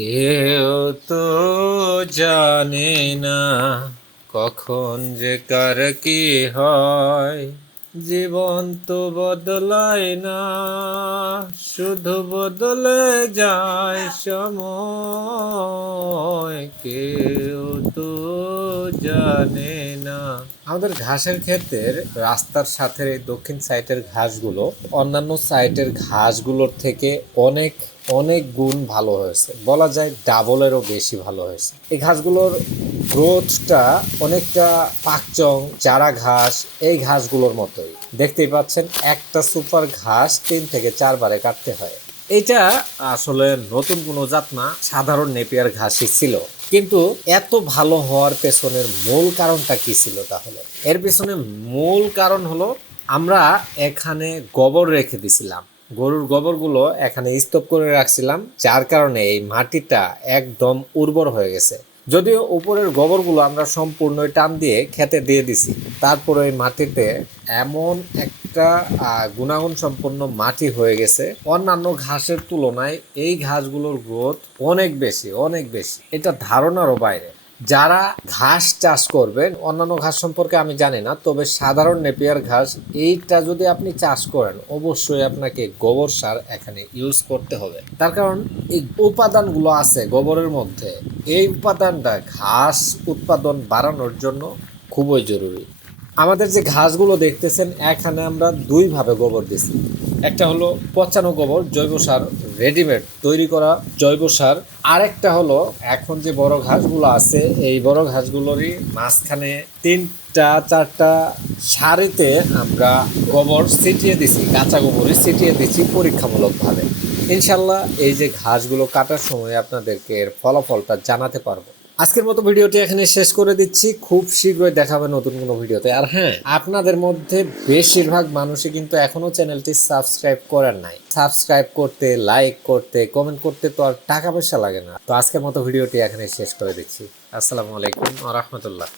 কেউ তো জানে না কখন যে কার কি হয়। জীবন তো বদলায় না, শুধু বদলে যায় সময়। কেউ তো জানে না। আমাদের ঘাসের ক্ষেতের রাস্তার সাথে দক্ষিণ সাইটের ঘাসগুলো, অন্যান্য সাইটের ঘাসগুলোর থেকে অনেক অনেক গুণ ভালো হয়েছে। বলা যায় ডাবলেরও বেশি ভালো হয়েছে। এই ঘাসগুলোর গ্রোথটা অনেকটা পাকচং, চারা ঘাস, এই ঘাসগুলোর মতোই। দেখতেই পাচ্ছেন, একটা সুপার ঘাস তিন থেকে চারবারে কাটতে হয়। এটা আসলে নতুন কোনো জাত না, সাধারণ নেপিয়ার ঘাসই ছিল। কিন্তু এত ভালো হওয়ার পেছনের মূল কারণটা কি ছিল তাহলে? এর পেছনে মূল কারণ হলো, আমরা এখানে গোবর রেখে দিছিলাম। গরুর গোবরগুলো এখানে স্তূপ করে রাখছিলাম, যার কারণে এই মাটিটা একদম উর্বর হয়ে গেছে। যদিও উপরের গোবরগুলো আমরা সম্পূর্ণই টান দিয়ে খেতে দিয়ে দিছি, তারপরে ওই মাটিতে এমন একটা গুণাগুণ সম্পন্ন মাটি হয়ে গেছে। অন্যান্য ঘাসের তুলনায় এই ঘাসগুলোর গ্রোথ অনেক বেশি অনেক বেশি। এটা ধারণারও বাইরে। যারা ঘাস চাষ করবেন, অন্যান্য ঘাস সম্পর্কে আমি জানি না, তবে সাধারণ নেপিয়ার ঘাস, এইটা যদি আপনি চাষ করেন, অবশ্যই আপনাকে গোবর সার এখানে ইউজ করতে হবে। তার কারণ, এই উপাদানগুলো আছে গোবরের মধ্যে। এই উপাদানটা ঘাস উৎপাদন বাড়ানোর জন্য খুবই জরুরি। আমাদের যে ঘাসগুলো দেখতেছেন, এখানে আমরা দুইভাবে গোবর দিছি। একটা হলো পচানো গোবর, জৈব সার রেডিমেড তৈরি করা জৈব সার। আরেকটা হলো এখন যে বড় ঘাসগুলো আছে, এই বড় ঘাসগুলোরই মাঝখানে তিনটা, চারটা সারিতে আমরা গোবর ছিটিয়ে দিছি, কাঁচা গোবরই ছিটিয়ে দিচ্ছি পরীক্ষামূলকভাবে। ইনশাল্লাহ এই যে ঘাসগুলো কাটার সময় আপনাদেরকে এর ফলাফলটা জানাতে পারব। আজকের মতো ভিডিওটি এখানে শেষ করে দিচ্ছি। খুব শীঘ্রই দেখাবে নতুন কোনো ভিডিওতে। আর হ্যাঁ আপনাদের মধ্যে বেশিরভাগ মানুষই কিন্তু এখনও চ্যানেলটি সাবস্ক্রাইব করেন নাই। সাবস্ক্রাইব করতে, লাইক করতে, কমেন্ট করতে তো আর টাকা পয়সা লাগে না। তো আজকের মতো ভিডিওটি এখানে শেষ করে দিচ্ছি। আসসালামু আলাইকুম রহমতুল্লাহ।